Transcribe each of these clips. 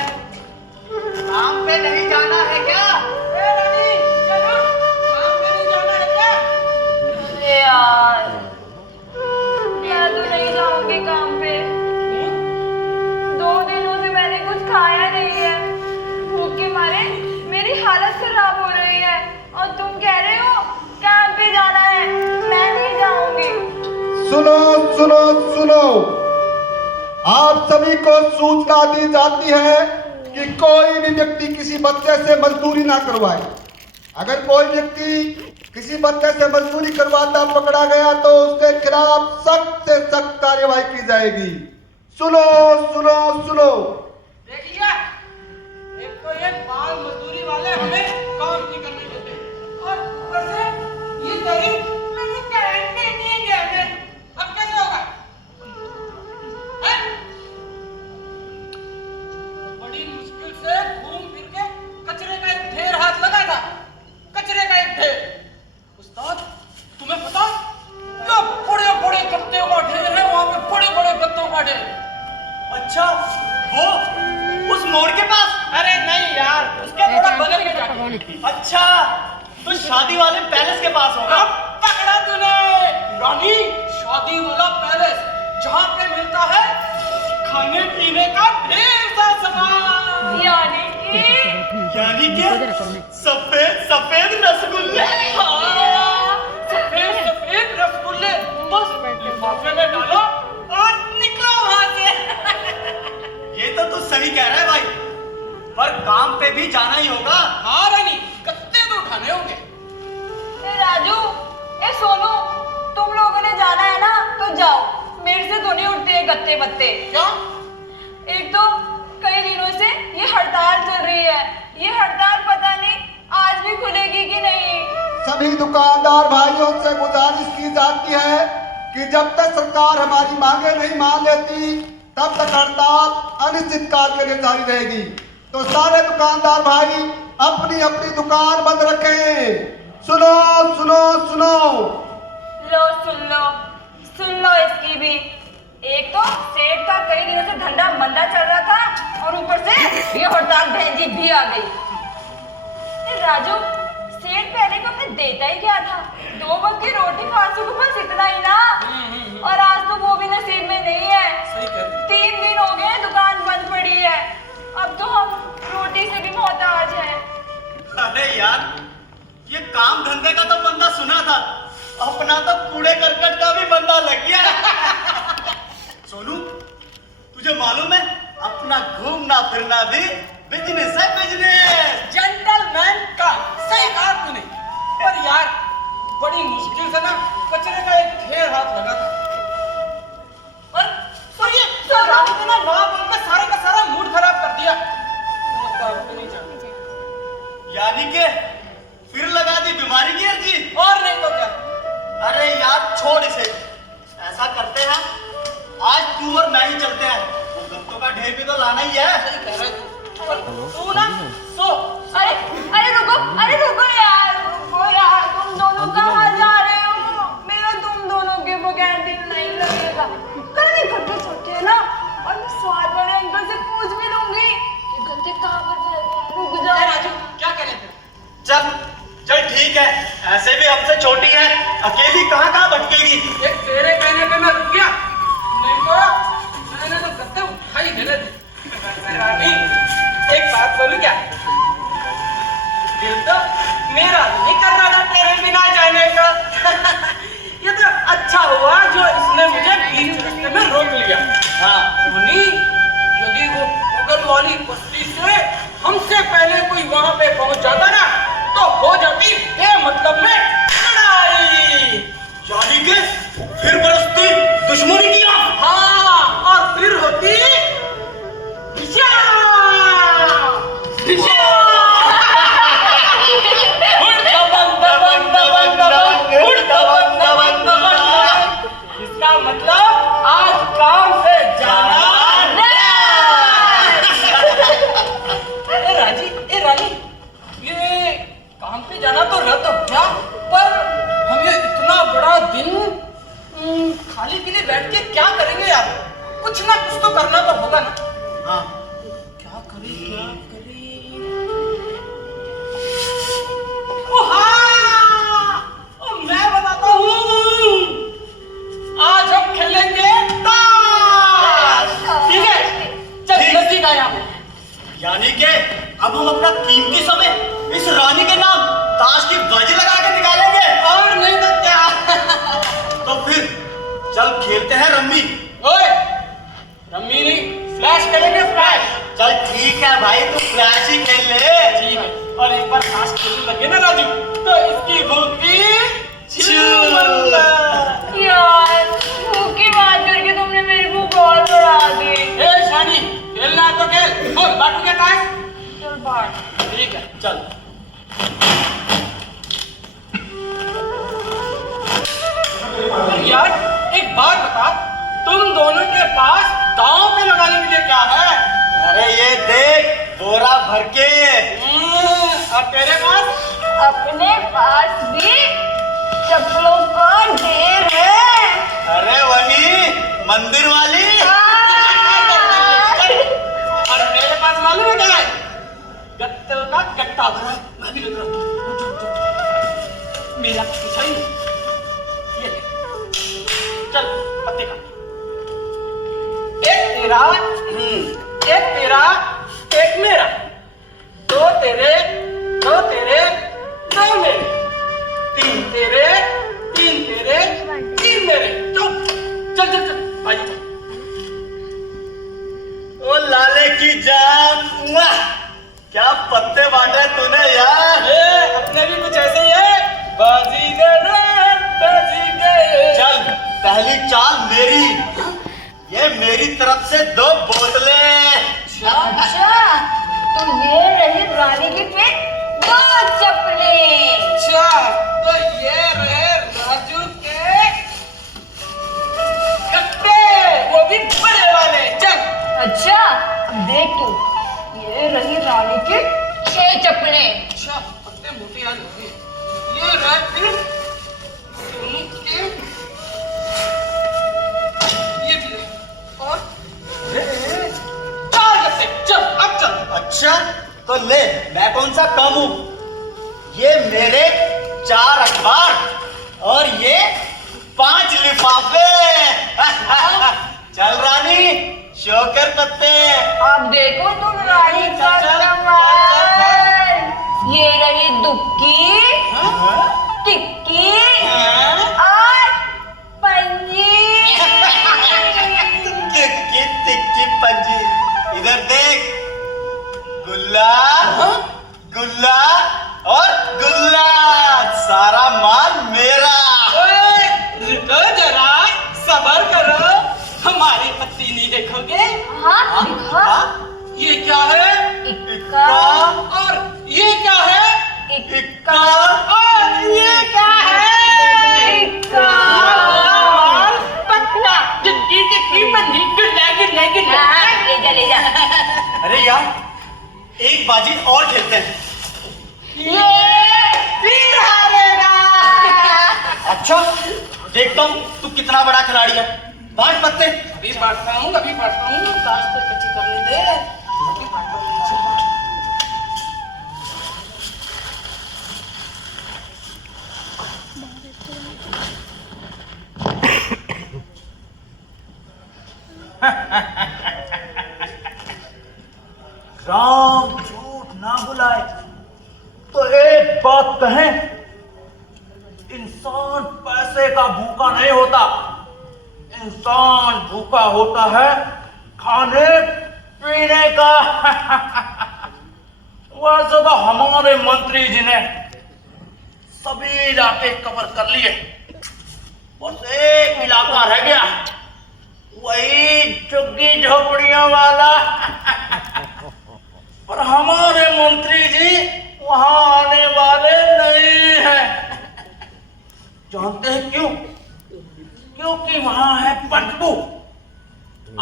काम पे नहीं जाना है क्या? रानी चलो, काम पे नहीं जाना है क्या? अरे यार, मैं तो नहीं जाऊंगी काम पे। 2 दिनों से मैंने कुछ खाया नहीं है। भूख के मारे मेरी हालत खराब हो रही है और तुम कह रहे हो काम पे जाना है। मैं नहीं जाऊंगी। सुनो सुनो सुनो, आप सभी को सूचना दी जाती है कि कोई भी व्यक्ति किसी बच्चे से मजदूरी ना करवाए। अगर कोई व्यक्ति किसी बच्चे से मजदूरी करवाता पकड़ा गया तो उसके खिलाफ सख्त से सख्त कार्यवाही की जाएगी। सुनो सुनो सुनो। देख लिया, एक तो ये बाल मजदूरी वाले हमें काम नहीं करने देते और ऊपर से ये गरीब मैंने गारंटी नहीं दिया है। अब कैसे होगा? हैं? बड़ी मुश्किल से घूम फिर के कचरे का एक ढेर हाथ लगा था, कचरे का एक ढेर। उस्ताद तुम्हें पता, ये बड़े बड़े गत्तों का ढेर है, वहां पे बड़े बड़े गत्तों का ढेर। अच्छा, वो उस मोड़ के पास? अरे नहीं यार, उसके थोड़ा बगल में जाके। अच्छा, तो शादी वाले पैलेस के पास होगा। अब पकड़ा तूने रानी, शादी वाला पैलेस जहाँ पे मिलता है खाने पीने का ढेर सा सामान। यानी कि सफेद सफेद रसगुल्ले। हाँ, सफेद सफेद रसगुल्ले बस लिफाफे में डालो और निकलो वहाँ से। ये तो तू सही कह रहा है भाई, पर काम पे भी जाना ही होगा। हाँ रानी, कत्ते तो उठाने होंगे। ए राजू, ए सोनू, तुम लोगों ने जाना है ना तो जाओ। मेरे से तो नहीं उठते हैं गत्ते बत्ते। क्या? एक तो कई दिनों से ये हड़ताल चल रही है। ये हड़ताल पता नहीं आज भी खुलेगी कि नहीं। सभी दुकानदार भाइयों से गुजारिश की जाती है कि जब तक सरकार हमारी मांगे नहीं मान लेती तब तक हड़ताल अनिश्चित काल के लिए जारी रहेगी। तो सारे दुकानदार भाई अपनी अपनी दुकान बंद रखें। सुनो सुनो सुनो। लो सुन लो इसकी भी। एक तो सेठ का कई दिनों से धंधा मंदा चल रहा था और ऊपर से ये हड़ताल बहनजी भी आ गई। ये राजू, सेठ पहले को हमें देता ही क्या था? 2 वक्त की रोटी फासू को बस इतना ही ना। और आज तो वो भी नसीब में नहीं है। सही कह रही। 3 दिन हो गए दुकान बंद पड़ी है। अब तो हम रोटी से भी मोहताज हैं। अरे यार, ये काम धंधे का तो बंदा सुना था, अपना तो कूड़े करकट का भी बंदा लग गया। सोनू, तुझे मालूम है अपना घूमना फिरना भी बिजनेस है, बिजनेस। जेंटलमैन का सही कहा तूने। पर यार बड़ी मुश्किल से ना कचरे का एक ढेर हाथ लगा था और ये तो रानी ने ना बोल के सारे का सारा मूड खराब कर दिया। यानी के फिर लगा दी बीमारी की अर्जी। और नहीं तो क्या। अरे यार छोड़ इसे, ऐसा करते हैं आज तू और मैं ही चलते हैं, वो गत्तों का ढेर भी तो लाना ही है। सही कह रहा है तू। तू ना सो। अरे रुको यार, तुम दोनों कहाँ जा रहे हो? मेरा तुम दोनों के बगैर दिल नहीं लगेगा। कल इकट्ठे चलते हैं ना, और मैं स्वाद वाले अंकल से पूछ भी लूंगी कि गत्ते कहाँ पर जाएंगे। रुक जाओ। राजू क्या कह रहे थे? चल चल ठीक है, ऐसे भी हमसे छोटी है, अकेली कहाँ कहाँ भटकेगी। एक तेरे कहने पे मैं रुक गया, नहीं तो मैंने तो गत्ते उठा ही देने थे। रानी एक बात बोलूं क्या? दिल तो मेरा नहीं कर रहा था तेरे बिना जाने का। ये तो अच्छा हुआ जो इसने मुझे बीच रास्ते में रोक लिया। हाँ धोनी, यदि वो बगल वाली बस्ती से हमसे पहले कोई वहां पे पहुंच जाता ना तो हो जाती मतलब में लड़ाई। यानी कि फिर बरसती दुश्मनी की आग। हाँ, और फिर होती दिशा। इसका मतलब आज काम से जाना ए रानी, ये काम पे जाना तो रद्द हो गया, पर हम ये इतना बड़ा दिन खाली के लिए बैठ के क्या करेंगे यार? कुछ ना कुछ तो करना तो होगा ना। हाँ क्या करें यानी कि अब हम अपना कीमती समय इस रानी के नाम ताश की बाजी लगा के निकालेंगे। और नहीं तो क्या। तो फिर चल खेलते हैं रम्मी। ओए, रम्मी नहीं, फ्लैश करेंगे, फ्लैश। चल ठीक है भाई, तू फ्लैश ही खेल ले। ठीक है, और एक बार ताश खेलने लगे ना राजू, तो इसकी भूख भी छूमंदा। यार भूख की बात करके तुमने मेरी भूख और बढ़ा दी। ए शानी, खेलना है तो खेल। बोल, बाटू क्या ताश? चल बांट। ठीक है, चल। यार एक बात बता, तुम दोनों के पास दांव पे लगाने के लिए क्या है? अरे ये देख, बोरा भर के। और तेरे पास? अपने पास भी चप्पलों का ढेर है। अरे वही मंदिर वाली। और मेरे पास मालूम है क्या है? गत्तों का गट्टा भरा है। मैं भी लग रहा हूँ। मेरा पीछा ही नहीं। ये ले। चल पत्ते का। एक तेरा, एक मेरा। दो तेरे, दो मेरे। तीन तेरे, तीन मेरे। चल भाई। ओ लाले की जान, मुआ! क्या पत्ते बांटे तूने यार। अपने भी कुछ ऐसे ही है। बाजीगर। चल पहली चाल मेरी। ये मेरी तरफ से 2 बोतलें। अच्छा तो ये रही रानी की फिर 2 चप्पलें। अच्छा तो ये रहे राजू के कट्टे, वो भी बड़े वाले। चल। अच्छा अब देख तू, ये रही रानी की 6 चप्पलें। अच्छा पत्ते मोटे याद होंगे। ये रहे फिर दोनों के, ये भी रहे। और 4 गट्टे। चल अब चल। अच्छा तो ले, मैं कौन सा कम हूं। ये मेरे 4 अखबार और ये 5 लिफाफे। चल रानी, शो कर पत्ते। अब देखो तुम रानी का कमाल। ये रही दुक्की, टिक्की और पंजी। टिक्की टिक्की पंजी। इधर देख, गुल्ला, गुल्ला और गुल्ला। सारा माल मेरा। ओए, रुको जरा, सब्र करो। हमारी पत्ती नहीं देखोगे? हाँ दिखा। ये क्या है? इक्का और ये क्या है? इक्का और ये क्या है? इक्का। पत्ता, टिक्की टिक्की पंजी, गुल्ला गुल्ला गुल्ला। हाँ, ले जा। अरे यार, एक बाजी और खेलते हैं। ये फिर हारेगा। अच्छा देखता हूँ तू कितना बड़ा खिलाड़ी है। बांट पत्ते। अभी बांटता हूँ। ताश तो कच्ची करने दे। अभी बांटता हूँ। राम झूठ ना बुलाए तो एक बात कहें, इंसान पैसे का भूखा नहीं होता। इंसान भूखा होता है खाने पीने का। वैसे तो हमारे मंत्री जी ने सभी इलाके कवर कर लिए, बस एक इलाका रह गया, वही झुग्गी झोपड़ियों वाला। पर हमारे मंत्री जी वहां आने वाले नहीं हैं। जानते हैं क्यों? क्योंकि वहां है पटबू।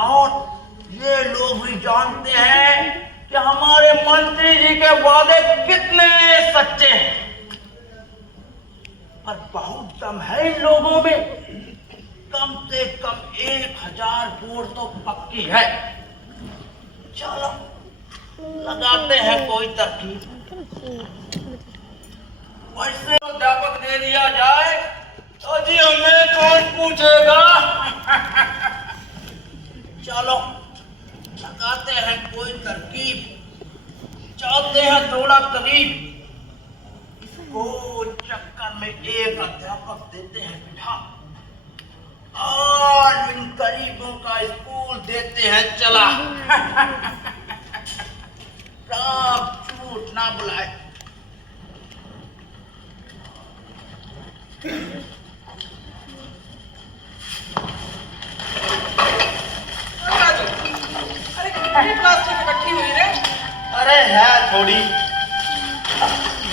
और ये लोग भी जानते हैं कि हमारे मंत्री जी के वादे कितने सच्चे हैं। पर बहुत दम है इन लोगों में। कम से कम 1000 वोट तो पक्की है। चलो लगाते हैं कोई तरकीब। वैसे अध्यापक दे दिया जाए तो जी हमें कौन पूछेगा। चलो लगाते हैं कोई तरकीब। चाहते हैं थोड़ा करीब, इसको चक्कर में एक अध्यापक देते हैं बिठा और इन करीबों का स्कूल देते हैं चला। राम झूठ ना बुलाए। अरे कितनी प्लास्टिक इकट्ठी हुई रे? अरे है थोड़ी।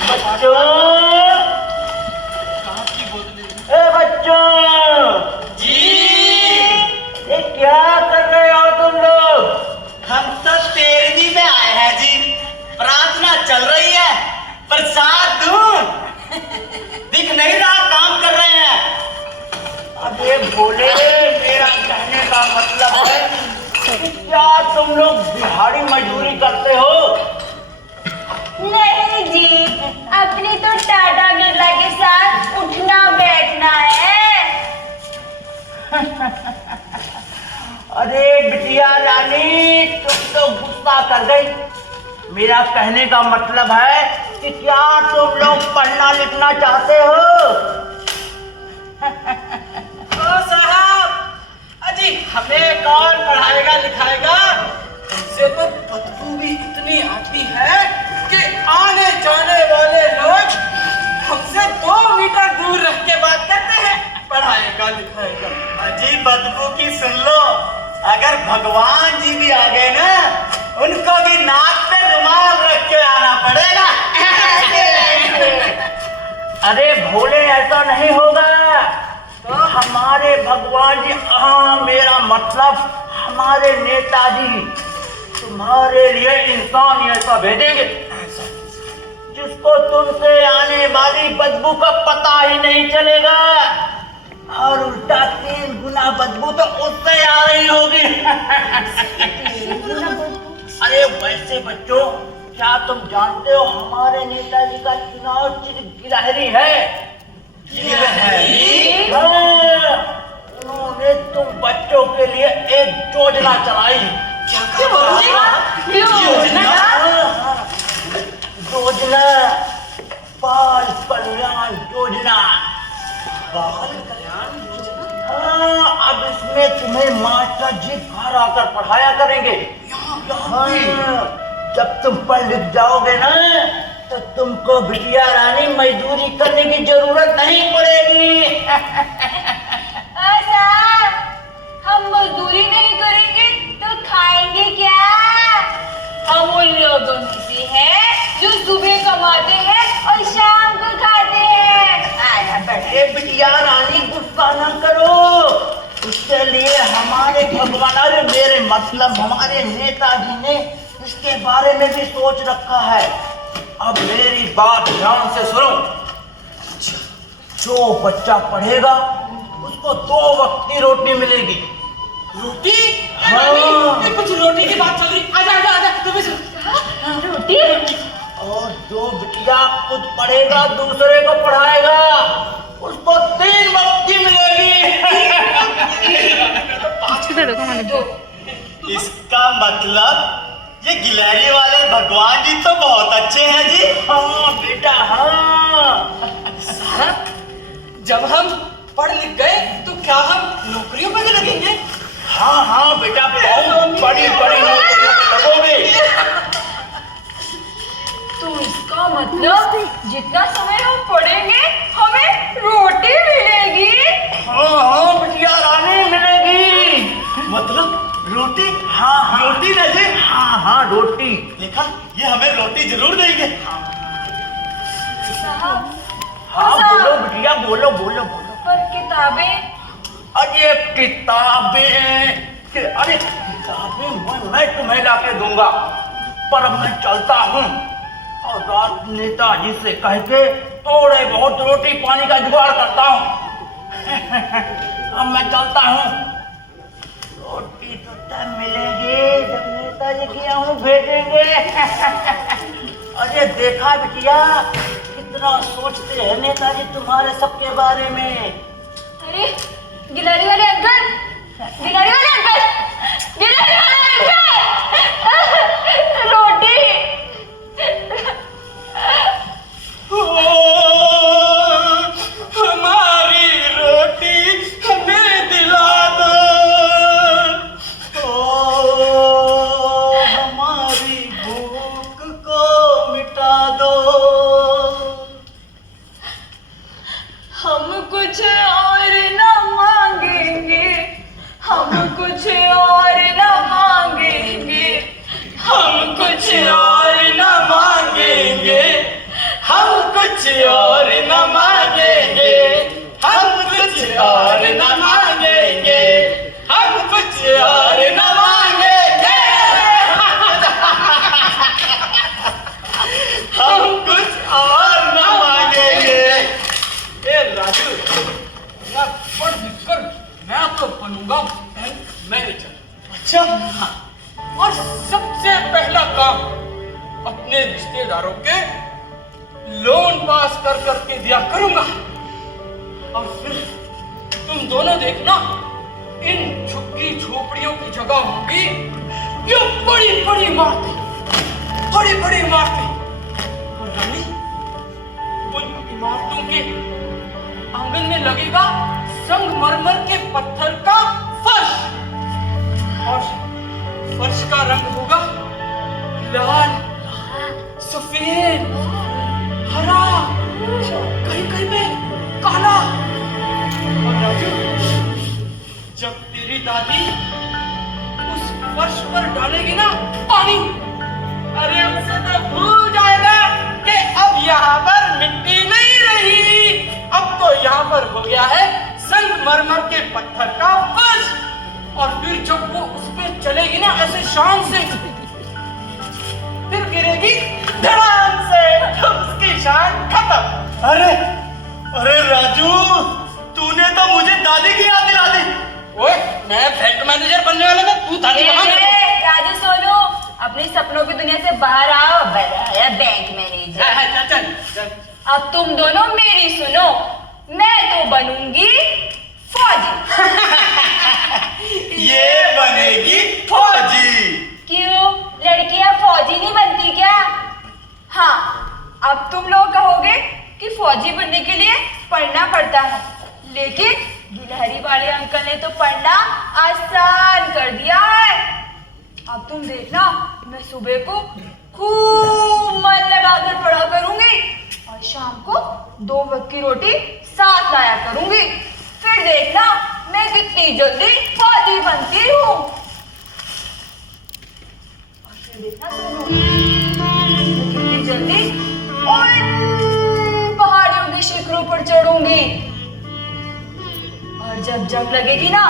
बच्चों, कहाँ की बोतलें? ए बच्चों, जी ये क्या कर रहे हो तुम लोग? हम तो 13वीं में आए हैं जी। प्रार्थना चल रही है, प्रसाद दूं? दिख नहीं रहा काम कर रहे हैं। अबे भोले, मेरा कहने का मतलब है कि क्या तुम लोग दिहाड़ी मजदूरी करते हो? नहीं जी, अपनी तो टाटा बिरला के साथ उठना बैठना है। अरे बिटिया रानी, तुम तो गुस्सा कर गई। मेरा कहने का मतलब है कि क्या तुम लोग पढ़ना लिखना चाहते हो? ओ साहब, अजी हमें कौन पढ़ाएगा लिखाएगा? हमसे तो बदबू भी इतनी आती है कि आने जाने वाले लोग हमसे 2 मीटर दूर रह के बात करते हैं पढ़ाएगा लिखाएगा। अजी बदबू की सुन लो, अगर भगवान जी भी आ गए ना, उनको भी नाक पे रुमाल रख के आना पड़ेगा। अरे भोले, ऐसा नहीं होगा। तो हमारे भगवान जी, हाँ मेरा मतलब हमारे नेताजी तुम्हारे लिए इंसान ऐसा भेजेंगे जिसको तुमसे आने वाली बदबू का पता ही नहीं चलेगा, और उल्टा 3 गुना बदबू तो उससे आ रही होगी। अरे वैसे बच्चों, क्या तुम जानते हो हमारे नेताजी का चुनाव चिन्ह गिलहरी है? गिलहरी? हाँ, उन्होंने तुम बच्चों के लिए एक योजना चलाई। योजना? योजना बाल कल्याण योजना। हाँ, अब इसमें तुम्हें मास्टर जी घर आकर पढ़ाया करेंगे। हाँ, जब तुम पढ़ लिख जाओगे ना, तो तुमको बिटिया रानी मजदूरी करने की जरूरत नहीं पड़ेगी। साहब, हम मजदूरी नहीं करेंगे तो खाएंगे क्या? हम उन लोगों में से हैं जो सुबह कमाते हैं और शाम को खाते हैं। आया बैठे। ए बिटिया रानी, गुस्सा ना करो। उसके लिए हमारे भगवान, अरे मेरे मतलब हमारे नेताजी ने इसके बारे में भी सोच रखा है। अब मेरी बात ध्यान से सुनो। जो बच्चा पढ़ेगा उसको 2 वक्त की रोटी मिलेगी। रोटी? हाँ। ये कुछ रोटी की बात चल रही। आजा आजा आजा, तुम इस रोटी? और जो बिटिया खुद पढ़ेगा दूसरे को पढ़ाएगा, उसको 3 वक्त की मिलेगी। इसका मतलब ये गिलहरी वाले भगवान जी तो बहुत अच्छे हैं जी। हाँ बेटा, हाँ। साहब, जब हम पढ़ लिख गए तो क्या हम नौकरियों पर भी लगेंगे? हाँ हाँ बेटा, बहुत बड़ी बड़ी नौकरियों में लगोगे। तो इसका मतलब जितना समय हम पढ़ेंगे हमें रोटी मिलेगी। हाँ हाँ बिटिया रानी, मिलेगी। मतलब रोटी? हाँ हाँ रोटी ना जी? हाँ हाँ रोटी। देखा, ये हमें रोटी जरूर देंगे। साहब, हाँ बोलो बिटिया, बोलो बोलो बोलो। पर किताबें? अरे किताबें, अरे किताबें मैं तुम्हें लाके दूंगा, पर अब मैं चलता हूँ और रात नेताजी से कह के थोड़े बहुत रोटी पानी का जुगाड़ करता हूँ। अब मैं चलता हूँ। रोटी तो तब मिलेगी जब नेताजी की आऊँ भेजेंगे। अरे देखा बिटिया, कितना सोचते हैं नेताजी तुम्हारे सबके बारे में। अरे गिलहरी वाले अंकल, गिलहरी वाले अंकल, गिलहरी वाले अंकल, रोटी भूख को मिटा दो। हम कुछ और न मांगेंगे, हम कुछ और न मांगेंगे, हम कुछ और न मांगेंगे, हम कुछ और न मांगेंगे, हम कुछ और न मांगेंगे, हम कुछ और न मांगेंगे, हम कुछ और न मांगेंगे। ए राजू, मैं पढ़ लिख कर मैं तो बनूंगा मैनेजर। अच्छा और सबसे पहला काम अपने रिश्तेदारों के लोन पास कर करके दिया करूंगा। और फिर तुम दोनों देखना, इन झुग्गी झोपड़ियों की जगह होगी ये बड़ी बड़ी इमारतें, बड़ी बड़ी इमारतें। और रानी, उन इमारतों के आंगन में लगेगा संगमरमर के पत्थर का फर्श, और फर्श का रंग होगा लाल, सफेद, हरा, कहीं कहीं में काला। और राजू, जब तेरी दादी उस फर्श पर डालेगी ना पानी, अरे उसे तो भूल जाएगा कि अब यहाँ पर मिट्टी नहीं रही, अब तो यहाँ पर हो गया है संगमरमर के पत्थर का फर्श। और फिर जब वो उस पे चलेगी ना ऐसे शान से, फिर गिरेगी धड़ाम से, उसकी शान खत्म। अरे अरे राजू, तूने तो मुझे दादी की याद दिला दी। ओए, मैं बैंक मैनेजर बनने वाला था, तू दादी बना मेरे को। राजू सोनू, अपने सपनों की दुनिया से बाहर आओ, बनाया बैंक मैनेजर। चल चल। अब तुम दोनों मेरी सुनो, मैं तो बनूंगी फौजी। ये बनेगी फौजी। क्यों, लड़कियां फौजी नहीं बनती क्या? हाँ, अब तुम लोग कहोगे कि फौजी बनने के लिए पढ़ना पड़ता है, लेकिन गिलहरी वाले अंकल ने तो पढ़ना आसान कर दिया है। अब तुम देखना, मैं सुबह को खूब मन लगाकर पढ़ा करूंगी और शाम को 2 वक्त की रोटी साथ लाया करूंगी। फिर देखना मैं कितनी जल्दी फौजी बनती हूँ। और फिर देखना सोनू, मैं कितनी जल्दी उन पहाड़ियों के शिखरों पर चढ़ूंगी। और जब जंग लगेगी ना,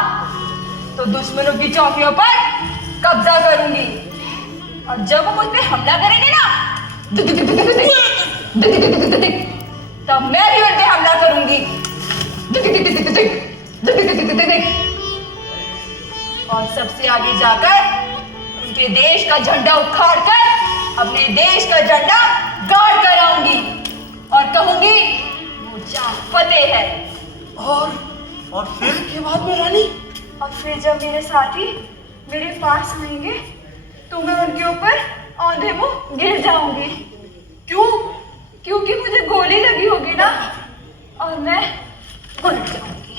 तो दुश्मनों की चौकियों पर कब्जा करूंगी। और जब वो मुझ पे हमला करेंगे ना, तब मैं भी उन पे हमला करूंगी। और सबसे आगे जाकर उनके देश का झंडा उखाड़कर अपने देश का झंडा गाड़ कर आऊंगी और कहूंगी मुझे फतेह है। और फिर के बाद में रानी, और फिर जब मेरे साथी मेरे पास आएंगे तो मैं उनके ऊपर औंधे मुंह गिर जाऊंगी। क्यों? क्योंकि मुझे गोली लगी होगी ना, और मैं उलट जाऊंगी।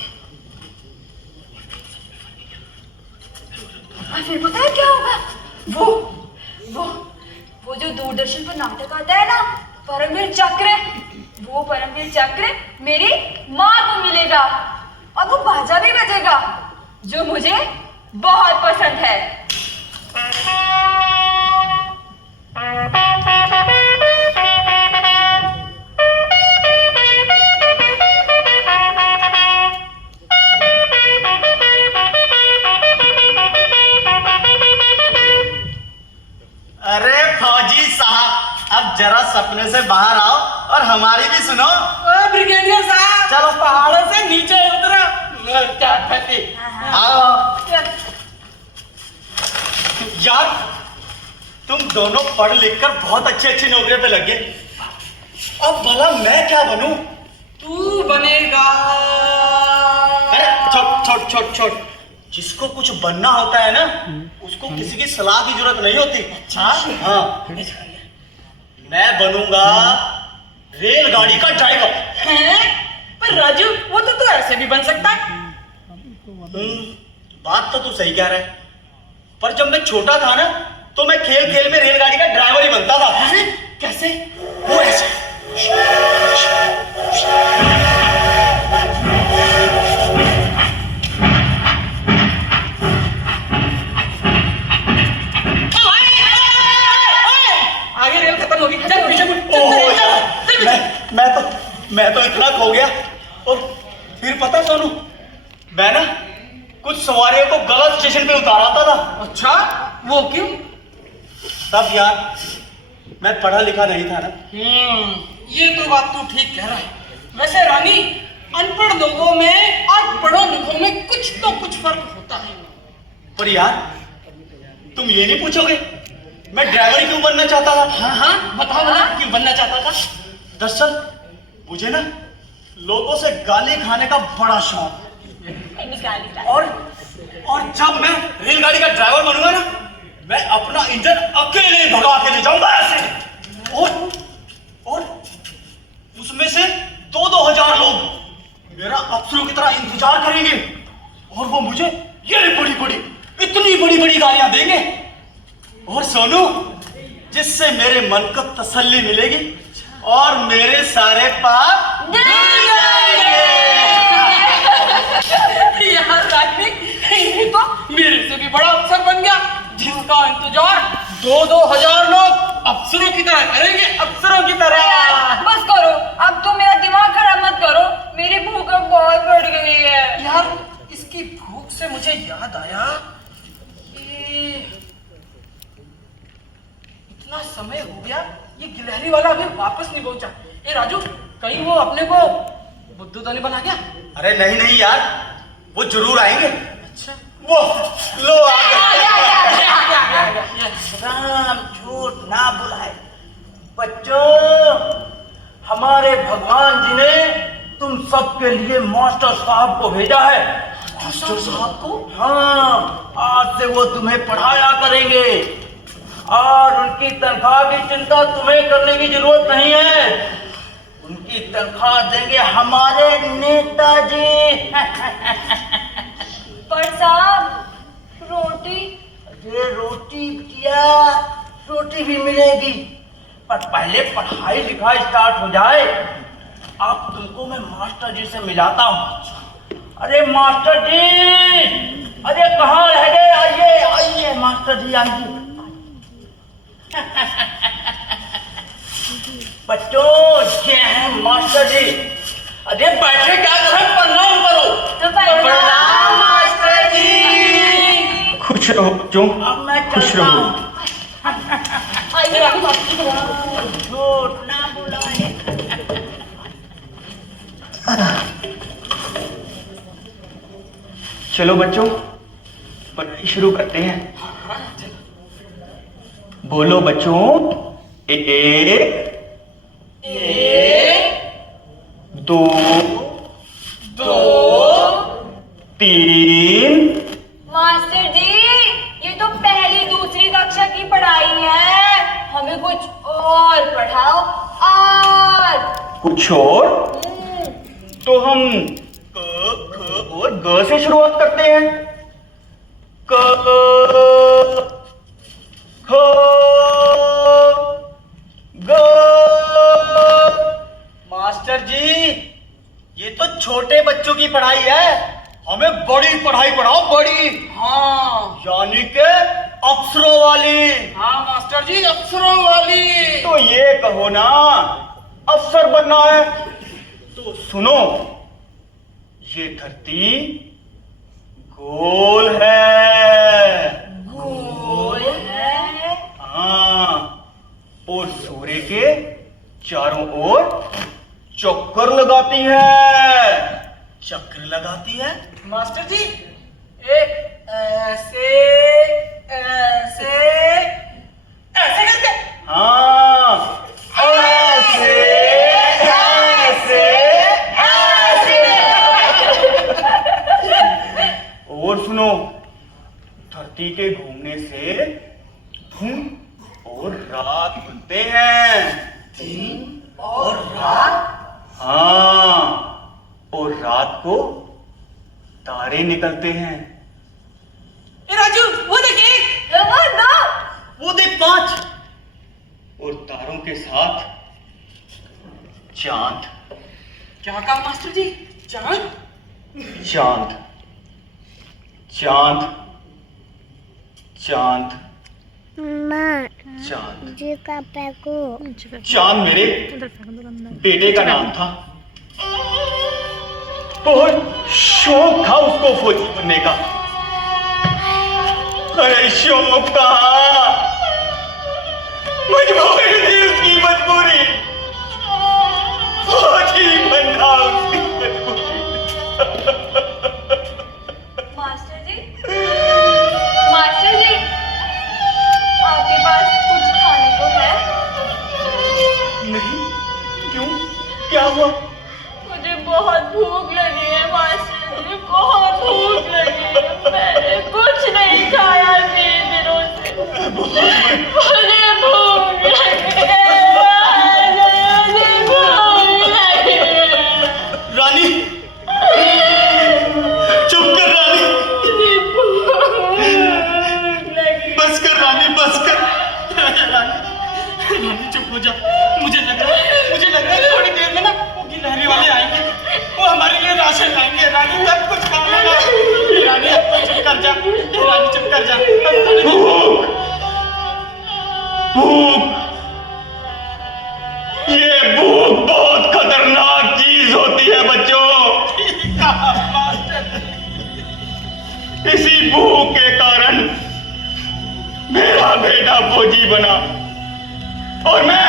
और फिर पता है क्या होगा? वो जो दूरदर्शन पर नाटक आता है ना, परमवीर चक्र, वो परमवीर चक्र मेरी माँ को मिलेगा और वो बाजा भी बजेगा जो मुझे बहुत पसंद है। अरे फौजी साहब, अब जरा सपने से बाहर आओ और हमारी भी सुनो। ब्रिगेडियर साहब, चलो पहाड़ों से नीचे उतरो। क्या फतेह। आओ। चल। यार, तुम दोनों पढ़ लिख कर बहुत अच्छी नौकरियों पे लग गए। अब भला मैं क्या बनूं? तू बनेगा। अरे छोट जिसको कुछ बनना होता है ना, उसको किसी की सलाह की जरूरत नहीं होती। हाँ, मैं बनूंगा रेलगाड़ी का ड्राइवर। पर राजू, वो तो तू ऐसे भी बन सकता है। बात तो तू सही कह रहा है, पर जब मैं छोटा था ना, तो मैं खेल खेल में रेलगाड़ी का ड्राइवर ही बनता था। कैसे? वो ऐसे। आगे रेल खत्म होगी, चल पीछे मुड़। मैं तो इतना खो गया। और फिर पता सोनू, मैं ना कुछ सवारियों को गलत स्टेशन पे उतारा था। अच्छा, वो क्यों? तब यार मैं पढ़ा लिखा नहीं था ना। ये तो बात तू ठीक कह रहा है। वैसे रानी, अनपढ़ लोगों में और पढ़ो लिखों में कुछ तो कुछ फर्क होता है। पर यार तुम ये नहीं पूछोगे मैं ड्राइवर क्यों बनना चाहता था? हाँ, बताओ ना, क्यों बनना चाहता था? दरअसल मुझे ना लोगों से गाली खाने का बड़ा शौक। और जब मैं रेलगाड़ी का ड्राइवर बनूंगा ना, मैं अपना इंजन अकेले भगा के ले जाऊंगा ऐसे। और उसमें से 2-2 हजार लोग मेरा अफसरों की तरह इंतजार करेंगे और वो मुझे ये बड़ी इतनी बड़ी गालियां देंगे। और सोनू, जिससे मेरे मन को तसल्ली मिलेगी और मेरे सारे पाप धुल जाएंगे। यार रानी, ये तो मेरे से भी बड़ा अफसर बन गया, जिसका इंतजार 2-2 हजार लोग अफसरों की तरह करेंगे, अफसरों की तरह। बस करो, अब तुम मेरा दिमाग खराब मत करो, मेरी भूख अब बहुत बढ़ गई है। यार, इसकी भूख से मुझे याद आया कि इतना समय हो गया, ये गिलहरी वाला अभी वापस नहीं पहुंचा। ए राजू, कहीं वो अपने को बुद्धू तो नहीं बना गया? अरे नहीं यार, वो जरूर आएंगे। अच्छा, वो लो आ गए। राम झूठ ना बुलाए। बच्चों, हमारे भगवान जी ने तुम सबके लिए मास्टर साहब को भेजा है। मास्टर साहब को? हाँ, आज से वो तुम्हें पढ़ाया करेंगे और उनकी तनख्वाह की चिंता तुम्हें करने की जरूरत नहीं है। उनकी तनख्वाह देंगे हमारे नेताजी। पर साहब, रोटी? अरे रोटी क्या, रोटी भी मिलेगी, पर पहले पढ़ाई लिखाई स्टार्ट हो जाए। अब तुमको मैं मास्टर जी से मिलाता हूँ। अरे मास्टर जी, अरे कहाँ रह गए? आइए मास्टर जी, आइए। बच्चों, ये है मास्टर जी। अरे बैठे क्या कर रहे, प्रणाम करो। प्रणाम मास्टर जी। खुश रहो बच्चों, अब मैं खुश चलता रहो। हूँ। झूठ ना बुलाए। चलो बच्चों, पढ़ाई शुरू करते हैं। बोलो बच्चों, एक, दो, 3। मास्टर जी, ये तो पहली दूसरी कक्षा की पढ़ाई है, हमें कुछ और पढ़ाओ। और कुछ और? तो हम क और ग से शुरुआत करते हैं। क, ख, ग। मास्टर जी, ये तो छोटे बच्चों की पढ़ाई है, हमें बड़ी पढ़ाई पढ़ाओ, बड़ी। हाँ यानी के अफसरों वाली। हाँ मास्टर जी, अफसरों वाली। तो ये कहो ना, अफसर बनना है तो सुनो, ये धरती गोल है। गोल है? हाँ, और सूर्य के चारों ओर चक्कर लगाती है। चक्कर लगाती है मास्टर जी, एक ऐसे ऐसे ऐसे करके। हाँ, ऐसे ऐसे ऐसे। और सुनो, धरती के घूमने से दिन और रात बनते हैं। दिन और रात? हाँ, और रात को तारे निकलते हैं। ए राजू, वो देख, वो दो। वो और तारों के साथ चांद। क्या कहा मास्टर जी? चांद? चांद चांद चांद चांद जी का पैको चांद मेरे बेटे का नाम था। बहुत शौक था उसको फौजी बनने का। अरे शौक कहा, मजबूरी थी उसकी, मजबूरी। फौजी बनना उसकी मजबूरी। मास्टर जी, मास्टर जी, आपके पास कुछ खाने को है? नहीं, क्यों, क्या हुआ? मुझे बहुत भूख लगी है मास्टर जी, बहुत भूख लगी है। मैंने कुछ नहीं खाया 3 दिनों से। मुझे भूख लगी है, मुझे भूख लगी है। रानी, चुप कर रानी, मुझे भूख लगी। बस कर रानी, बस कर। रानी चुप हो जा। मुझे लग रहा है थोड़ी देर में ना वो गिलहरी वाले आएंगे, वो हमारे लिए राशन लाएंगे। रानी सब कुछ खा लेना। रानी अब तो चुप कर जा, रानी चुप कर जा। भूख, भूख, ये भूख बहुत खतरनाक चीज होती है बच्चों। इसी भूख के कारण मेरा बेटा फौजी बना और मैं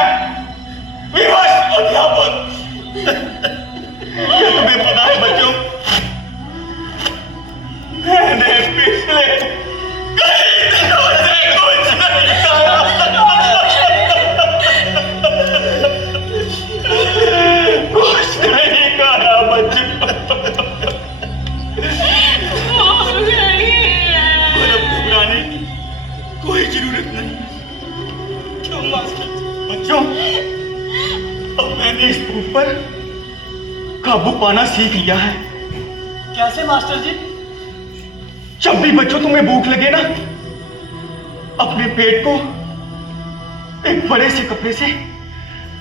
विवश अध्यापक। क्या तुम्हें पता है बच्चों, मैंने पिछले कई दिनों से कुछ नहीं खाया। कुछ नहीं खाया बच्चों। भूख लगी है। और अब घबराने की कोई जरूरत नहीं। क्यों मास्टर? बच्चों, अब मैंने इस भूख पर काबू पाना सीख लिया है। कैसे मास्टर जी? जब भी बच्चों तुम्हें भूख लगे ना, अपने पेट को एक बड़े से कपड़े से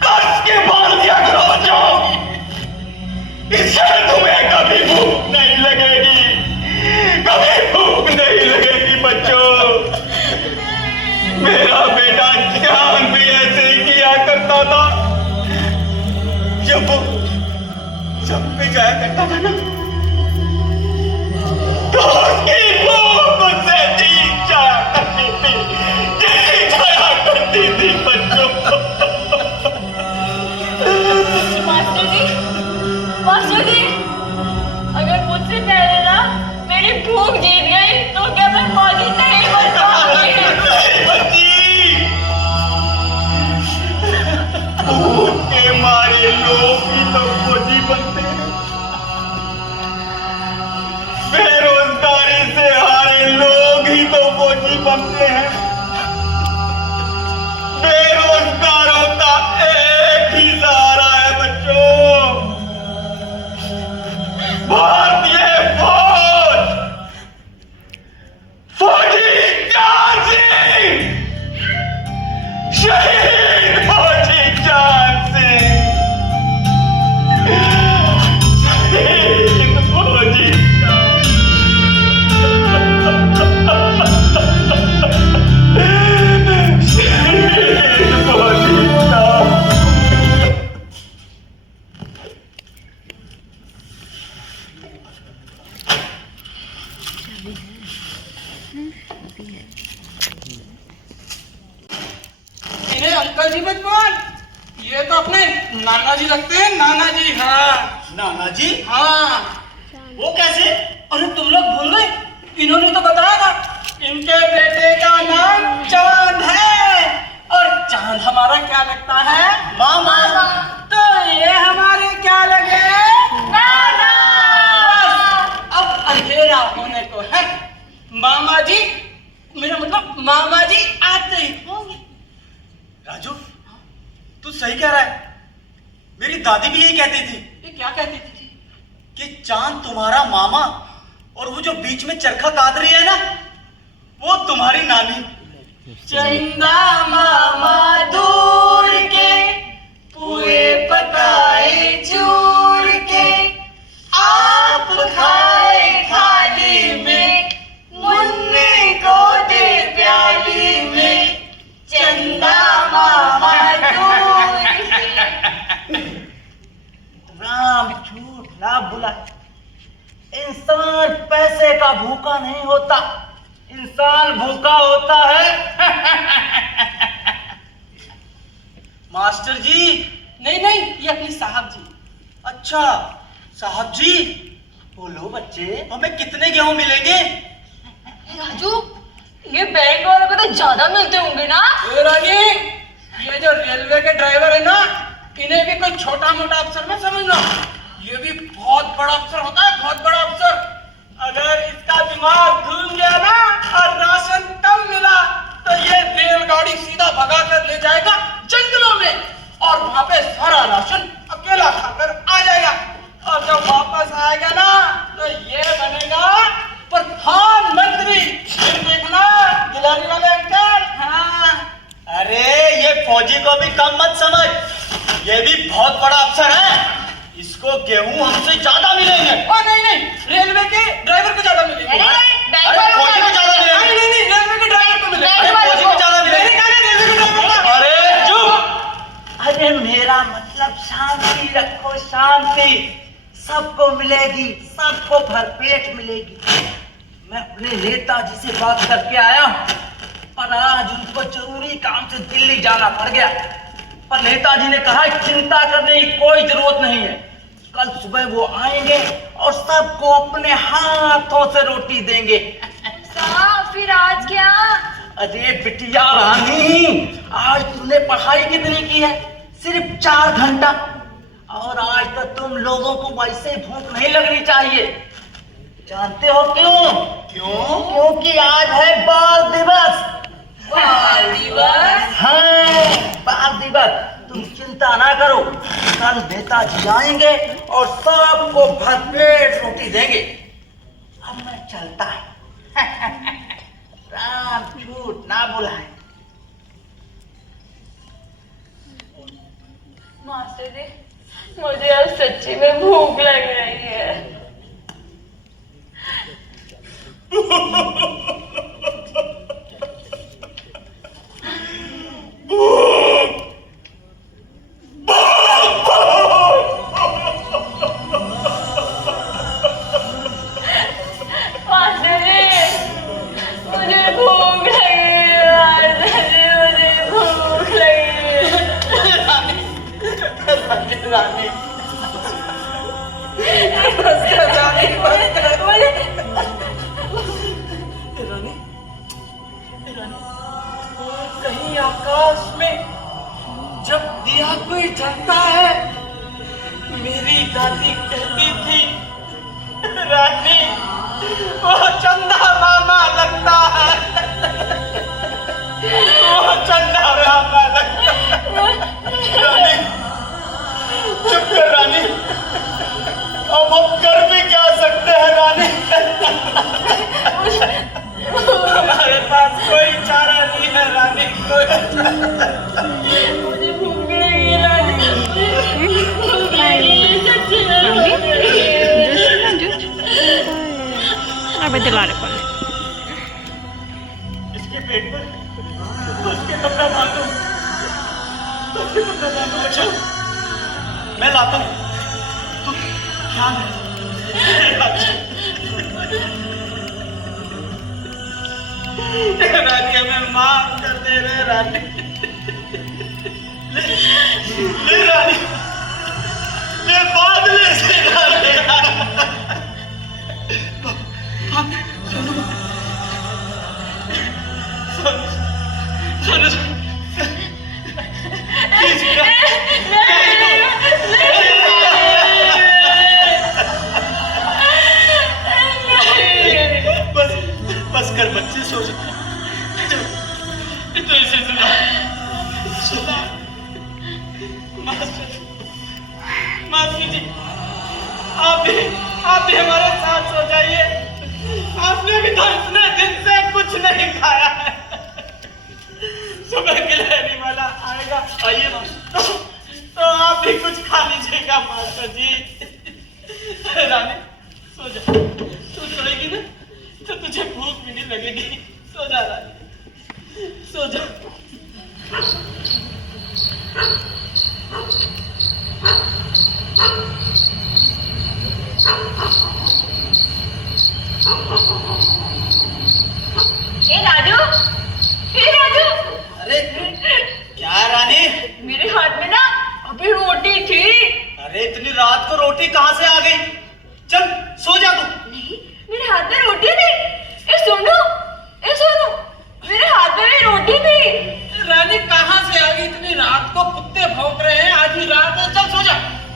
कस के बांध दिया करो बच्चों। इससे तुम्हें कभी भूख नहीं लगेगी, कभी भूख नहीं लगेगी बच्चों। मेरा बेटा जान भी ऐसे ही किया करता था। जब पे जाया करता था ना, तो उसकी भूख उससे जीत जाया करती थी, जीत जाया करती थी बच्चों। मास्टर जी, मास्टर जी, अगर मुझसे पहले ना मेरी भूख जीत गई तो क्या मैं फौजी नहीं बन पाऊंगी? नहीं बच्ची, भूख के मारे लोग ही तो फौजी बनते हैं। बेरोजगारी से हारे लोग ही तो फौजी बनते हैं। बेरोजगारों का एक ही सहारा है बच्चों, भारतीय फौज। फौजी जान सिंह, शहीद फौजी जान सिंह, शहीद फौजी इन्हें अंकल जी मत बोल, ये तो अपने नाना जी लगते हैं, नाना जी। हाँ नाना जी, हाँ। वो कैसे? अरे तुम लोग भूल गए, इन्होंने तो बताया था इनके बेटे का नाम चांद है, और चांद हमारा क्या लगता है? मामा। तो ये हमारे क्या लगे? नाना। अब अंधेरा होने को है। मामा जी, मेरा मतलब मामा जी आते ही होंगे। राजू, तू सही कह रहा है। मेरी दादी भी यही कहती थी ये क्या कहती थी? कि चांद तुम्हारा मामा और वो जो बीच में चरखा काट रही है ना, वो तुम्हारी नानी। चंदा मामा दूर इंसान पैसे का भूखा नहीं होता, इंसान भूखा होता है। मास्टर जी। नहीं नहीं, ये अपनी साहब जी। अच्छा साहब जी, बोलो बच्चे, हमें कितने गेहूं मिलेंगे? राजू, ये बैंक वालों को तो ज्यादा मिलते होंगे ना? ए रानी, ये जो रेलवे के ड्राइवर है ना, इन्हें भी कोई छोटा मोटा अफसर मत समझना। ये भी बहुत बड़ा अफसर होता है, बहुत बड़ा अफसर। अगर इसका दिमाग घूम गया ना और राशन कम मिला तो ये रेलगाड़ी सीधा भगा कर ले जाएगा जंगलों में, और वहां पे सारा राशन अकेला खाकर आ जाएगा। और जब वापस आएगा ना तो ये बनेगा प्रधानमंत्री। फिर देखना गिलानी वाले अंकल। हाँ, अरे ये फौजी को भी कम मत समझ, ये भी बहुत बड़ा अफसर है, इसको गेहूं हमसे ज्यादा मिलेंगे। ओ नहीं नहीं, रेलवे के ड्राइवर को ज्यादा मिलेंगे। अरे फौजी को ज्यादा मिलेंगे। नहीं नहीं नहीं, रेलवे के ड्राइवर को मिलेंगे। अरे फौजी को ज्यादा मिलेंगे। मैंने कहा रेलवे के ड्राइवर को। अरे चुप। अरे मेरा मतलब शांति रखो, शांति। सबको मिलेगी, सबको भरपेट मिलेगी। मैं अपने नेताजी से बात करके आया हूं, पर आज उनको जरूरी काम से दिल्ली जाना पड़ गया। पर नेताजी ने कहा चिंता करने की कोई जरूरत नहीं है, कल सुबह वो आएंगे और सबको अपने हाथों से रोटी देंगे। साहब, फिर आज क्या? अरे बिटिया रानी, आज तूने पढ़ाई कितनी की है? सिर्फ 4 घंटा। और आज तो तुम लोगों को वैसे भूख नहीं लगनी चाहिए। जानते हो क्यों? क्यों? क्योंकि आज है बाल दिवस। बाल दिवस? हाँ, बाल दिवस। तुम चिंता ना करो, कल नेताजी आएंगे और सबको भरपेट रोटी देंगे। अब मैं चलता है। राम झूठ ना बुलाए। मास्टर जी, मुझे अब सच्ची में भूख लग रही है। मास्टर जी, मुझे भूख लगी है। मास्टर जी, मुझे भूख लगी है। रानी, कहीं आकाश में जब दिया कोई जलता है, मेरी दादी कहती थी, रानी वो चंदा मामा लगता है, वो चंदा मामा लगता है। रानी चुप कर रानी, अब हम कर भी क्या सकते हैं रानी? हमारे पास कोई चारा नहीं है रानी, कोई मुझे भूख लगी है रानी। भूख लगी है, सच्ची में भूख लगी है। इसके पेट पर उसके कपड़ा बांधो, उसके कपड़ा बांधो। अच्छा मैं लाता हूँ, तू ध्यान रानी हमें माफ कर दे रे रानी। ले रानी, ले बादले से रानी। सुनो बस कर बच्चे, सो जा। तो इसे सुना सुना। मास्टर जी, आप भी हमारे साथ सो जाइए। आपने भी तो इतने दिन से कुछ नहीं खाया है। सुबह गिलहरी वाला आएगा, आइए तो आप भी कुछ खा लीजिएगा मास्टर जी। रानी सो जा, तू सोएगी ना तो तुझे भूख भी नहीं लगेगी। सो जा रानी, सो जा। ए राजू, ए राजू, अरे क्या रानी? मेरे हाथ में ना अभी रोटी थी। अरे इतनी रात को रोटी कहाँ से आ गई? चल सो जा तू। नहीं, मेरे हाथ में रोटी थी। ए सोनू, मेरे हाथ में भी रोटी थी। रानी कहाँ से आ गई? इतनी रात को कुत्ते भौंक रहे हैं, आज ही रात है। चल सो जा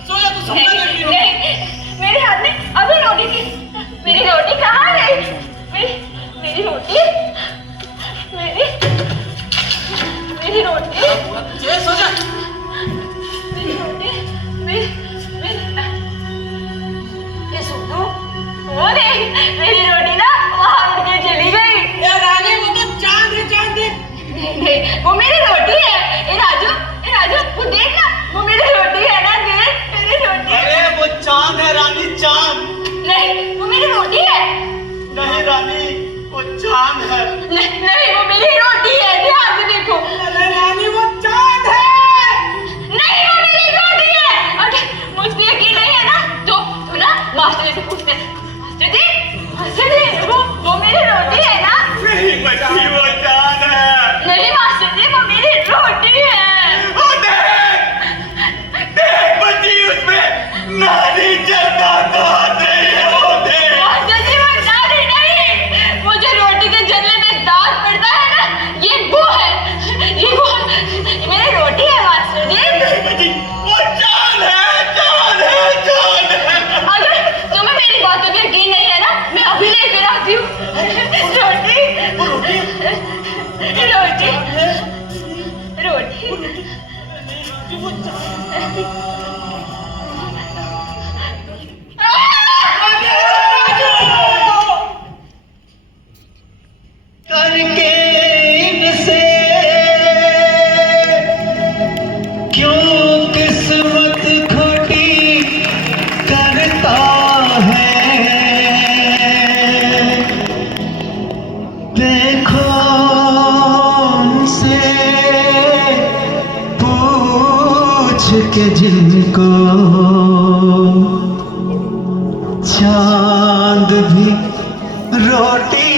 तू, सपना देख रही हो। नहीं, मेरे हाथ में अभी रोटी थी। मेरी रोटी कहाँ गई? मेरी रोटी, मेरी रोटी, चल सो जा। मेरी रोटी, ये सोनू, वो नहीं, मेरी रोटी ना वहाँ उड़ के चली गई। ए रानी, वो तो चांद है, चांद देख। नहीं, वो मेरी रोटी है। ए राजू, वो देख ना, वो मेरी रोटी है ना, देख मेरी रोटी। अरे वो चांद है रानी, चांद। नहीं, वो मेरी रोटी है। नहीं रानी, वो चांद है। नहीं, वो मेरी रोटी है, ध्यान से देखो। अरे रानी, वो चांद है। नहीं, वो मेरी रोटी है। अगर मुझको यकीन नहीं है ना, तो ना मास्टर जी से पूछते हैं। मास्टर जी, वो मेरी रोटी है ना? नहीं बच्ची, वो चांद है। नहीं मास्टर जी, वो मेरी रोटी है। ओ देख बच्ची, उसमें नारी चलता बात नहीं है। वो देख। मास्टर जी, वो नारी नहीं, वो जो रोटी के जलने में दाग पड़ता है ना, ये वो है, ये मेरी रोटी है मास्टर जी। नहीं बच्ची, वो चांद है, चांद है, चांद है। अगर तुम्हें मेरी बातों पे यकीन नहीं है ना, मैं अभी लेकर आती हूँ रोटी, रोटी। करके इनसे क्यों किस्मत खोटी करता है। देखो उनसे पूछ के जिनको चांद भी रोटी